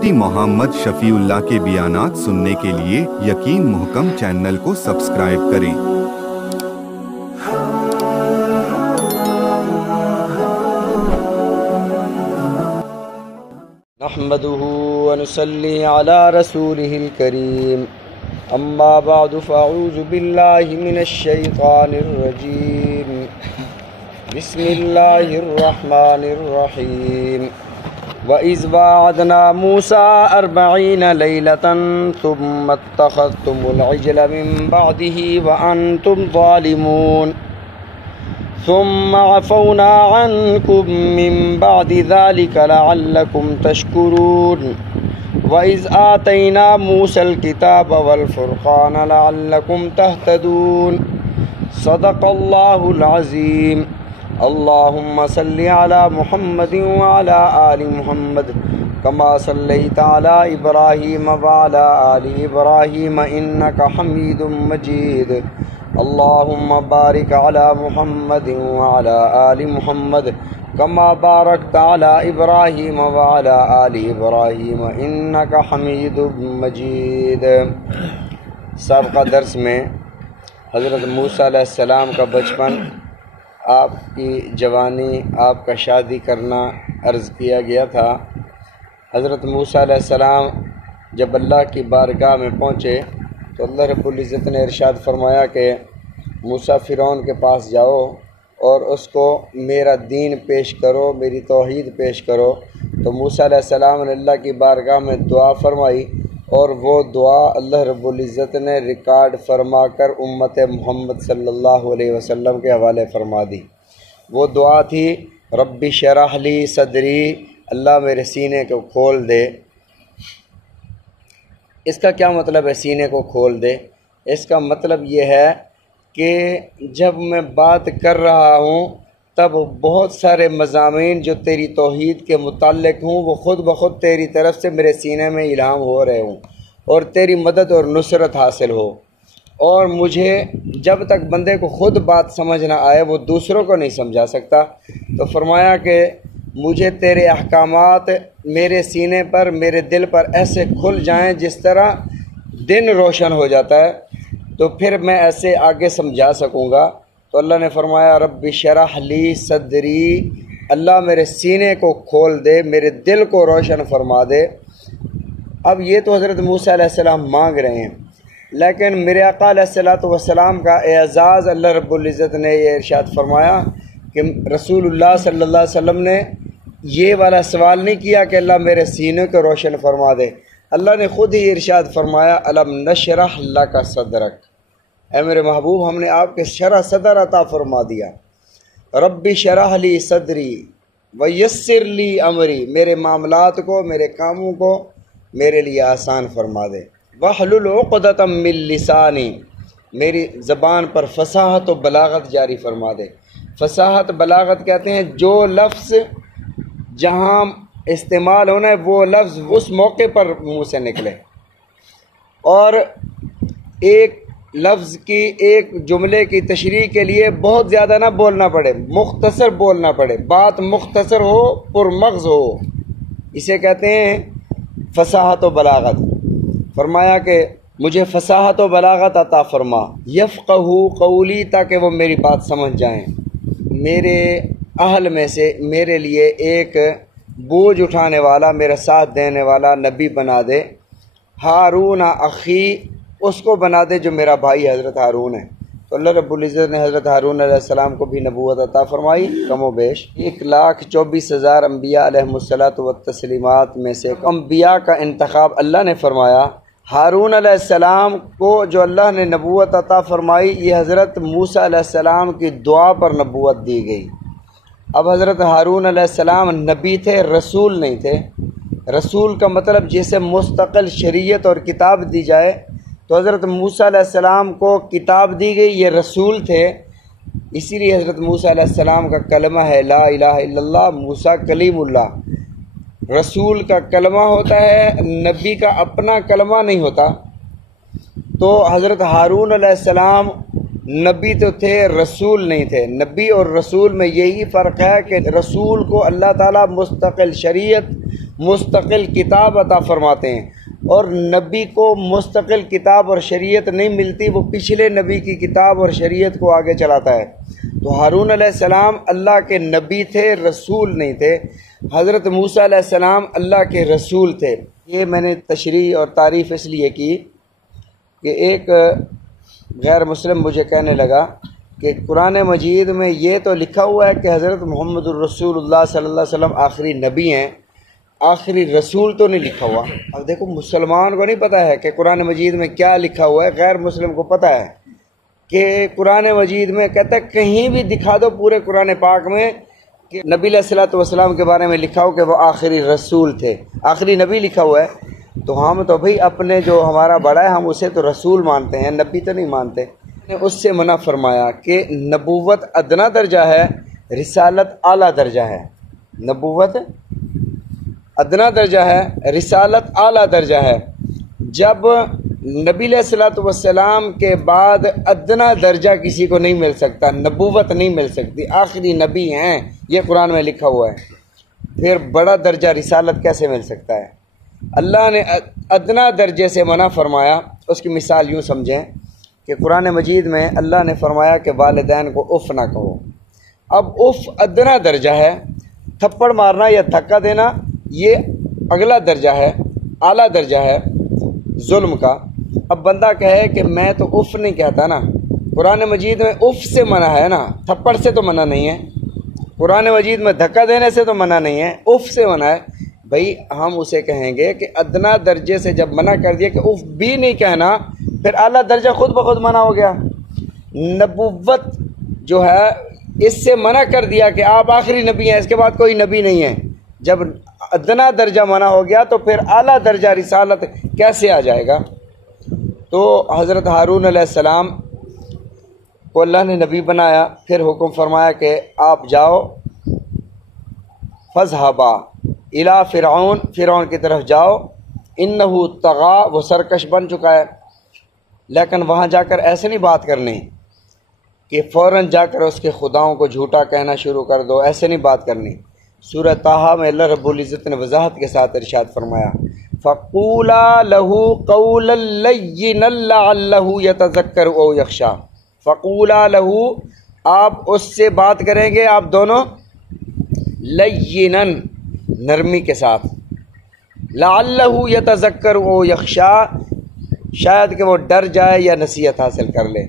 مفتی محمد شفیع کے بیانات سننے کے لیے یقین محکم چینل کو سبسکرائب کریں۔ نحمده ونصلي على رسوله الكريم اما بعد فاعوذ بالله من الشيطان الرجيم بسم الله الرحمن الرحيم وَإِذْ وَاعَدْنَا مُوسَىٰ 40 لَيْلَةً ثُمَّ اتَّخَذْتُمُ الْعِجْلَ مِن بَعْدِهِ وَأَنْتُمْ ظَالِمُونَ ثُمَّ عَفَوْنَا عَنْكُم مِّن بَعْدِ ذَلِكَ لَعَلَّكُمْ تَشْكُرُونَ وَإِذْ آتَيْنَا مُوسَى الْكِتَابَ وَالْفُرْقَانَ لَعَلَّكُمْ تَهْتَدُونَ صدق اللَّهُ الْعَظِيمُ۔ اللهم صل على محمد وعلى آل محمد كما صليت على إبراهيم وعلى آل إبراهيم إنك حميد مجيد اللهم بارك على محمد وعلى آل محمد كما باركت على إبراهيم وعلى آل إبراهيم إنك حميد مجيد۔ سابقہ درس میں حضرت موسیٰ علیہ السلام کا بچپن، آپ کی جوانی، آپ کا شادی کرنا عرض کیا گیا تھا۔ حضرت موسیٰ علیہ السلام جب اللہ کی بارگاہ میں پہنچے تو اللہ رب العزت نے ارشاد فرمایا کہ موسیٰ فرعون کے پاس جاؤ اور اس کو میرا دین پیش کرو، میری توحید پیش کرو۔ تو موسیٰ علیہ السلام نے اللہ کی بارگاہ میں دعا فرمائی اور وہ دعا اللہ رب العزت نے ریکارڈ فرما کر امت محمد صلی اللہ علیہ وسلم کے حوالے فرما دی۔ وہ دعا تھی رب اشرح لی صدری، اللہ میرے سینے کو کھول دے۔ اس کا کیا مطلب ہے سینے کو کھول دے؟ اس کا مطلب یہ ہے کہ جب میں بات کر رہا ہوں تب بہت سارے مضامین جو تیری توحید کے متعلق ہوں وہ خود بخود تیری طرف سے میرے سینے میں الہام ہو رہے ہوں اور تیری مدد اور نصرت حاصل ہو۔ اور مجھے جب تک بندے کو خود بات سمجھ نہ آئے وہ دوسروں کو نہیں سمجھا سکتا۔ تو فرمایا کہ مجھے تیرے احکامات میرے سینے پر، میرے دل پر ایسے کھل جائیں جس طرح دن روشن ہو جاتا ہے، تو پھر میں ایسے آگے سمجھا سکوں گا۔ تو اللہ نے فرمایا رب اشرح لی صدری، اللہ میرے سینے کو کھول دے، میرے دل کو روشن فرما دے۔ اب یہ تو حضرت موسیٰ علیہ السلام مانگ رہے ہیں، لیکن میرے آقا علیہ السلام کا اعزاز اللہ رب العزت نے یہ ارشاد فرمایا کہ رسول اللہ صلی اللہ علیہ وسلم نے یہ والا سوال نہیں کیا کہ اللہ میرے سینے کو روشن فرما دے۔ اللہ نے خود ہی ارشاد فرمایا الم نشرح لک صدرک، اے میرے محبوب ہم نے آپ کے شرح صدر عطا فرما دیا۔ رب شرح لی صدری ویسر لی امری، میرے معاملات کو، میرے کاموں کو میرے لیے آسان فرما دے۔ واحلل عقدۃ من لسانی، میری زبان پر فصاحت و بلاغت جاری فرما دے۔ فصاحت بلاغت کہتے ہیں جو لفظ جہاں استعمال ہونا ہے وہ لفظ اس موقع پر منہ سے نکلے، اور ایک لفظ کی، ایک جملے کی تشریح کے لیے بہت زیادہ نہ بولنا پڑے، مختصر بولنا پڑے، بات مختصر ہو، پرمغز ہو، اسے کہتے ہیں فصاحت و بلاغت۔ فرمایا کہ مجھے فصاحت و بلاغت عطا فرما، یفقہو قولی، تاکہ وہ میری بات سمجھ جائیں، میرے اہل میں سے میرے لیے ایک بوجھ اٹھانے والا، میرا ساتھ دینے والا نبی بنا دے۔ ہارون اخی، اس کو بنا دے جو میرا بھائی حضرت ہارون ہے۔ تو اللہ رب العزت نے حضرت ہارون علیہ السلام کو بھی نبوت عطا فرمائی کم و بیش۔ 1,24,000 انبیاء علیہم الصلاۃ والتسلیمات میں سے انبیاء کا انتخاب اللہ نے فرمایا۔ ہارون علیہ السلام کو جو اللہ نے نبوت عطا فرمائی، یہ حضرت موسیٰ علیہ السلام کی دعا پر نبوت دی گئی۔ اب حضرت ہارون علیہ السلام نبی تھے، رسول نہیں تھے۔ رسول کا مطلب جسے مستقل شریعت اور کتاب دی جائے، تو حضرت موسیٰ علیہ السلام کو کتاب دی گئی، یہ رسول تھے۔ اسی لیے حضرت موسیٰ علیہ السلام کا کلمہ ہے لا الہ الا اللہ، موسیٰ کلیم اللہ۔ رسول کا کلمہ ہوتا ہے، نبی کا اپنا کلمہ نہیں ہوتا۔ تو حضرت ہارون علیہ السلام نبی تو تھے، رسول نہیں تھے۔ نبی اور رسول میں یہی فرق ہے کہ رسول کو اللہ تعالیٰ مستقل شریعت، مستقل کتاب عطا فرماتے ہیں، اور نبی کو مستقل کتاب اور شریعت نہیں ملتی، وہ پچھلے نبی کی کتاب اور شریعت کو آگے چلاتا ہے۔ تو ہارون علیہ السلام اللہ کے نبی تھے، رسول نہیں تھے۔ حضرت موسیٰ علیہ السلام اللہ کے رسول تھے۔ یہ میں نے تشریح اور تعریف اس لیے کی کہ ایک غیر مسلم مجھے کہنے لگا کہ قرآن مجید میں یہ تو لکھا ہوا ہے کہ حضرت محمد الرسول اللہ صلی اللہ علیہ وسلم آخری نبی ہیں، آخری رسول تو نہیں لکھا ہوا۔ اب دیکھو، مسلمان کو نہیں پتہ ہے کہ قرآن مجید میں کیا لکھا ہوا ہے، غیر مسلم کو پتہ ہے کہ قرآن مجید میں کہتا ہے کہیں بھی دکھا دو پورے قرآن پاک میں کہ نبی علیہ الصلوۃ والسلام کے بارے میں لکھا ہو کہ وہ آخری رسول تھے، آخری نبی لکھا ہوا ہے، تو ہم تو بھئی اپنے جو ہمارا بڑا ہے ہم اسے تو رسول مانتے ہیں، نبی تو نہیں مانتے۔ اس سے منع فرمایا کہ نبوت ادنا درجہ ہے، رسالت اعلیٰ درجہ ہے۔ نبوت ادنا درجہ ہے، رسالت اعلیٰ درجہ ہے۔ جب نبی علیہ الصلوۃ والسلام کے بعد ادنا درجہ کسی کو نہیں مل سکتا، نبوت نہیں مل سکتی، آخری نبی ہیں یہ قرآن میں لکھا ہوا ہے، پھر بڑا درجہ رسالت کیسے مل سکتا ہے؟ اللہ نے ادنا درجے سے منع فرمایا۔ اس کی مثال یوں سمجھیں کہ قرآن مجید میں اللہ نے فرمایا کہ والدین کو اف نہ کہو۔ اب اف ادنا درجہ ہے، تھپڑ مارنا یا دھکا دینا یہ اگلا درجہ ہے، اعلیٰ درجہ ہے ظلم کا۔ اب بندہ کہے کہ میں تو اف نہیں کہتا نا، قرآن مجید میں اف سے منع ہے نا، تھپڑ سے تو منع نہیں ہے، قرآن مجید میں دھکا دینے سے تو منع نہیں ہے، اف سے منع ہے۔ بھئی ہم اسے کہیں گے کہ ادنا درجے سے جب منع کر دیا کہ اف بھی نہیں کہنا، پھر اعلیٰ درجہ خود بخود منع ہو گیا۔ نبوت جو ہے اس سے منع کر دیا کہ آپ آخری نبی ہیں، اس کے بعد کوئی نبی نہیں ہے۔ جب ادنا درجہ منع ہو گیا تو پھر اعلیٰ درجہ رسالت کیسے آ جائے گا؟ تو حضرت ہارون علیہ السلام کو اللہ نے نبی بنایا، پھر حکم فرمایا کہ آپ جاؤ، فَاذْهَبَا اِلَىٰ فرعون، فرعون کی طرف جاؤ، اِنَّهُ طَغَىٰ، وہ سرکش بن چکا ہے۔ لیکن وہاں جا کر ایسے نہیں بات کرنی کہ فوراً جا کر اس کے خداؤں کو جھوٹا کہنا شروع کر دو، ایسے نہیں بات کرنی۔ سورہ طٰہٰ میں اللہ رب العزت نے وضاحت کے ساتھ ارشاد فرمایا فَقُولَا لَهُ قَوْلًا لَيِّنًا لَعَلَّهُ يَتَذَكَّرُ أَوْ يَخْشَىٰ۔ فَقُولَا لَهُ، آپ اس سے بات کریں گے، آپ دونوں، لَيِّنًا نرمی کے ساتھ، لَعَلَّهُ يَتَذَكَّرُ أَوْ يَخْشَىٰ، شاید کہ وہ ڈر جائے یا نصیحت حاصل کر لے۔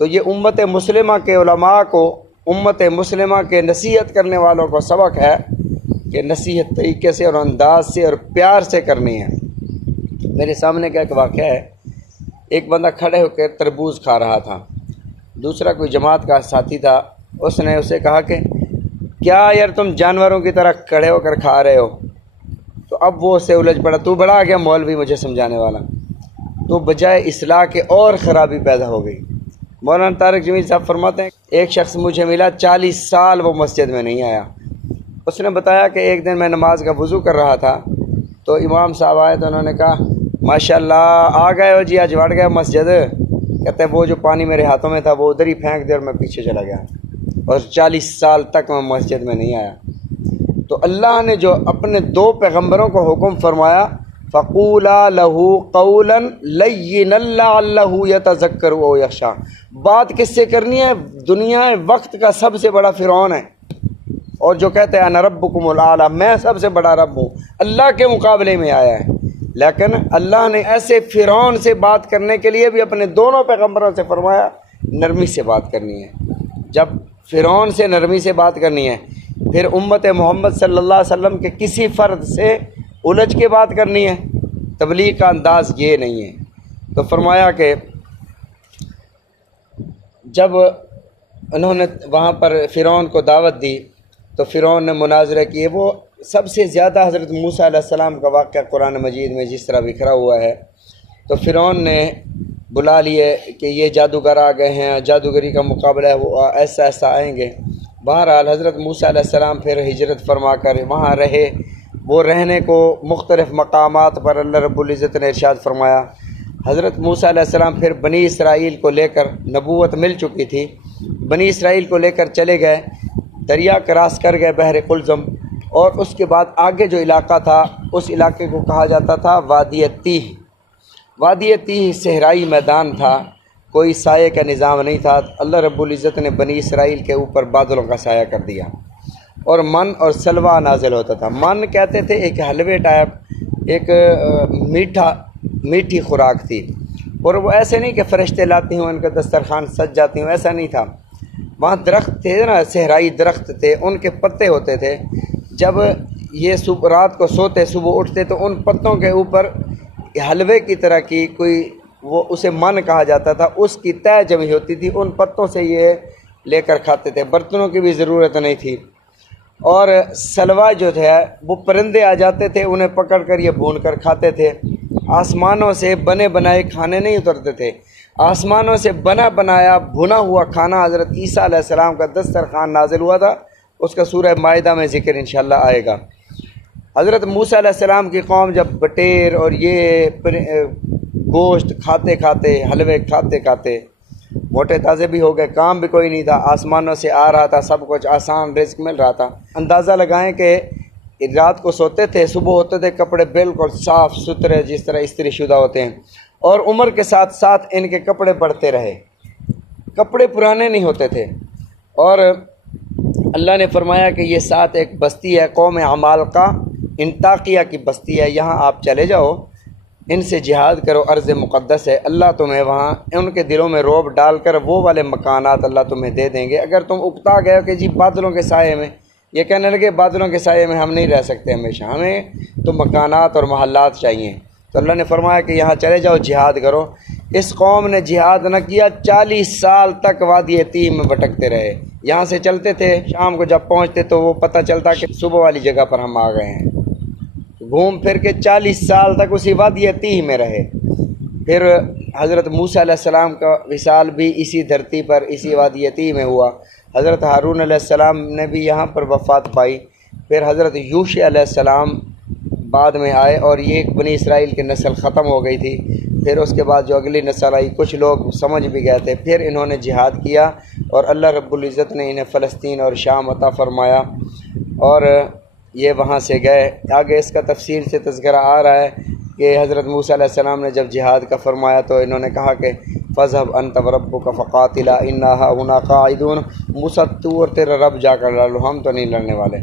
تو یہ امت مسلمہ کے علماء کو، امت مسلمہ کے نصیحت کرنے والوں کو سبق ہے کہ نصیحت طریقے سے اور انداز سے اور پیار سے کرنی ہے۔ میرے سامنے کا ایک واقعہ ہے، ایک بندہ کھڑے ہو کے تربوز کھا رہا تھا، دوسرا کوئی جماعت کا ساتھی تھا، اس نے اسے کہا کہ کیا یار تم جانوروں کی طرح کھڑے ہو کر کھا رہے ہو؟ تو اب وہ اسے الجھ پڑا، تو بڑا آ گیا مولوی مجھے سمجھانے والا، تو بجائے اصلاح کے اور خرابی پیدا ہو گئی۔ مولانا طارق جمیل صاحب فرماتے ہیں ایک شخص مجھے ملا 40 سال وہ مسجد میں نہیں آیا۔ اس نے بتایا کہ ایک دن میں نماز کا وضو کر رہا تھا تو امام صاحب آئے تو انہوں نے کہا ماشاءاللہ آ گئے ہو جی، آج بڑھ گئے مسجد۔ کہتے وہ جو پانی میرے ہاتھوں میں تھا وہ ادھر ہی پھینک دے اور میں پیچھے چلا گیا، اور 40 سال تک میں مسجد میں نہیں آیا۔ تو اللہ نے جو اپنے 2 پیغمبروں کو حکم فرمایا فَقُولَا لَهُ قَوْلًا لَيِّنًا لَعَلَّهُ يَتَذَكَّرُ أَوْ يَخْشَىٰ، بات کس سے کرنی ہے؟ دنیا وقت کا سب سے بڑا فرعون ہے، اور جو کہتے ہیں انا ربکم الاعلی، میں سب سے بڑا رب ہوں، اللہ کے مقابلے میں آیا ہے۔ لیکن اللہ نے ایسے فرعون سے بات کرنے کے لیے بھی اپنے دونوں پیغمبروں سے فرمایا نرمی سے بات کرنی ہے۔ جب فرعون سے نرمی سے بات کرنی ہے، پھر امت محمد صلی اللہ علیہ وسلم کے کسی فرد سے الجھ کے بات کرنی ہے، تبلیغ کا انداز یہ نہیں ہے۔ تو فرمایا کہ جب انہوں نے وہاں پر فرعون کو دعوت دی تو فرعون نے مناظرہ کیے، وہ سب سے زیادہ حضرت موسیٰ علیہ السلام کا واقعہ قرآن مجید میں جس طرح بکھرا ہوا ہے، تو فرعون نے بلا لیے کہ یہ جادوگر آ گئے ہیں، جادوگری کا مقابلہ ہے، وہ ایسا ایسا آئیں گے۔ بہرحال حضرت موسیٰ علیہ السلام پھر ہجرت فرما کر وہاں رہے، وہ رہنے کو مختلف مقامات پر اللہ رب العزت نے ارشاد فرمایا۔ حضرت موسیٰ علیہ السلام پھر بنی اسرائیل کو لے کر، نبوت مل چکی تھی، بنی اسرائیل کو لے کر چلے گئے، دریا کراس کر گئے بحر قلزم، اور اس کے بعد آگے جو علاقہ تھا اس علاقے کو کہا جاتا تھا وادی تیہ۔ وادی تیہ صحرائی میدان تھا، کوئی سائے کا نظام نہیں تھا۔ اللہ رب العزت نے بنی اسرائیل کے اوپر بادلوں کا سایہ کر دیا اور من اور سلوہ نازل ہوتا تھا۔ من کہتے تھے ایک حلوے ٹائپ، ایک میٹھی خوراک تھی، اور وہ ایسے نہیں کہ فرشتے لاتی ہوں ان کا دسترخوان سج جاتی ہوں، ایسا نہیں تھا۔ وہاں درخت تھے نا، صحرائی درخت تھے، ان کے پتے ہوتے تھے، جب یہ رات کو سوتے صبح اٹھتے تو ان پتوں کے اوپر حلوے کی طرح کی کوئی، وہ اسے من کہا جاتا تھا، اس کی تہ جمی ہوتی تھی، ان پتوں سے یہ لے کر کھاتے تھے، برتنوں کی بھی ضرورت نہیں تھی۔ اور سلوہ جو تھا وہ پرندے آ جاتے تھے، انہیں پکڑ کر یہ بھون کر کھاتے تھے۔ آسمانوں سے بنے بنائے کھانے نہیں اترتے تھے، آسمانوں سے بنا بنایا بھنا ہوا کھانا حضرت عیسیٰ علیہ السلام کا دسترخوان نازل ہوا تھا، اس کا سورہ مائدہ میں ذکر انشاءاللہ آئے گا۔ حضرت موسیٰ علیہ السلام کی قوم جب بٹیر اور یہ گوشت کھاتے کھاتے، حلوے کھاتے کھاتے موٹے تازے بھی ہو گئے، کام بھی کوئی نہیں تھا، آسمانوں سے آ رہا تھا، سب کچھ آسان رزق مل رہا تھا۔ اندازہ لگائیں کہ رات کو سوتے تھے، صبح ہوتے تھے کپڑے بالکل صاف ستھرے جس طرح استری شدہ ہوتے ہیں، اور عمر کے ساتھ ساتھ ان کے کپڑے بڑھتے رہے، کپڑے پرانے نہیں ہوتے تھے۔ اور اللہ نے فرمایا کہ یہ ساتھ ایک بستی ہے، قوم عمالقہ، انطاکیہ کی بستی ہے، یہاں آپ چلے جاؤ، ان سے جہاد کرو، ارض مقدس ہے، اللہ تمہیں وہاں ان کے دلوں میں رعب ڈال کر وہ والے مکانات اللہ تمہیں دے دیں گے۔ اگر تم اکتا گئے ہو کہ جی بادلوں کے سائے میں، یہ کہنے لگے بادلوں کے سائے میں ہم نہیں رہ سکتے ہمیشہ، ہمیں تو مکانات اور محلات چاہیے، تو اللہ نے فرمایا کہ یہاں چلے جاؤ جہاد کرو۔ اس قوم نے جہاد نہ کیا، 40 سال تک وادی تیہ میں بھٹکتے رہے، یہاں سے چلتے تھے، شام کو جب پہنچتے تو وہ پتہ چلتا کہ صبح والی جگہ پر ہم آ گئے ہیں، گھوم پھر کے 40 سال تک اسی وادی تیہ میں رہے۔ پھر حضرت موسیٰ علیہ السلام کا وصال بھی اسی دھرتی پر، اسی وادی تیہ میں ہوا۔ حضرت ہارون علیہ السلام نے بھی یہاں پر وفات پائی۔ پھر حضرت یوشع علیہ السلام بعد میں آئے، اور یہ بنی اسرائیل کی نسل ختم ہو گئی تھی۔ پھر اس کے بعد جو اگلی نسل آئی، کچھ لوگ سمجھ بھی گئے تھے، پھر انہوں نے جہاد کیا، اور اللہ رب العزت نے انہیں فلسطین اور شام عطا فرمایا، اور یہ وہاں سے گئے۔ آگے اس کا تفصیل سے تذکرہ آ رہا ہے کہ حضرت موسیٰ علیہ السلام نے جب جہاد کا فرمایا تو انہوں نے کہا کہ فَاذْهَبْ أَنْتَ وَرَبُّكَ فَقَاتِلَا إِنَّا هَاهُنَا قَاعِدُونَ، موسیٰ تو اور تیرا رب جا کر لڑ لو، ہم تو نہیں لڑنے والے،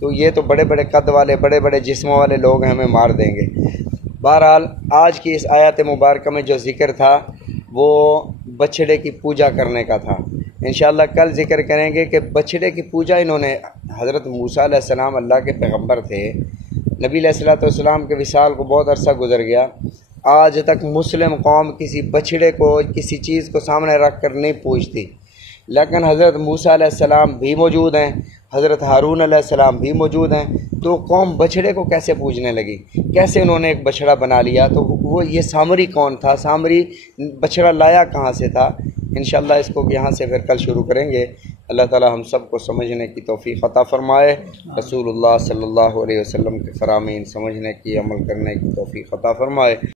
تو یہ تو بڑے بڑے قد والے، بڑے بڑے جسموں والے لوگ ہیں، ہمیں مار دیں گے۔ بہرحال آج کی اس آیت مبارکہ میں جو ذکر تھا وہ بچھڑے کی پوجا کرنے کا تھا۔ انشاءاللہ کل ذکر کریں گے کہ بچھڑے کی پوجا انہوں نے، حضرت موسیٰ علیہ السلام اللہ کے پیغمبر تھے، نبی علیہ السلام کے وصال کو بہت عرصہ گزر گیا، آج تک مسلم قوم کسی بچھڑے کو، کسی چیز کو سامنے رکھ کر نہیں پوجتی، لیکن حضرت موسیٰ علیہ السلام بھی موجود ہیں، حضرت ہارون علیہ السلام بھی موجود ہیں، تو قوم بچھڑے کو کیسے پوجنے لگی، کیسے انہوں نے ایک بچھڑا بنا لیا؟ تو وہ یہ سامری کون تھا، سامری بچھڑا لایا کہاں سے تھا؟ انشاءاللہ اس کو یہاں سے پھر کل شروع کریں گے۔ اللہ تعالی ہم سب کو سمجھنے کی توفیق عطا فرمائے، رسول اللہ صلی اللہ علیہ وسلم کے فرامین سمجھنے کی، عمل کرنے کی توفیق عطا فرمائے۔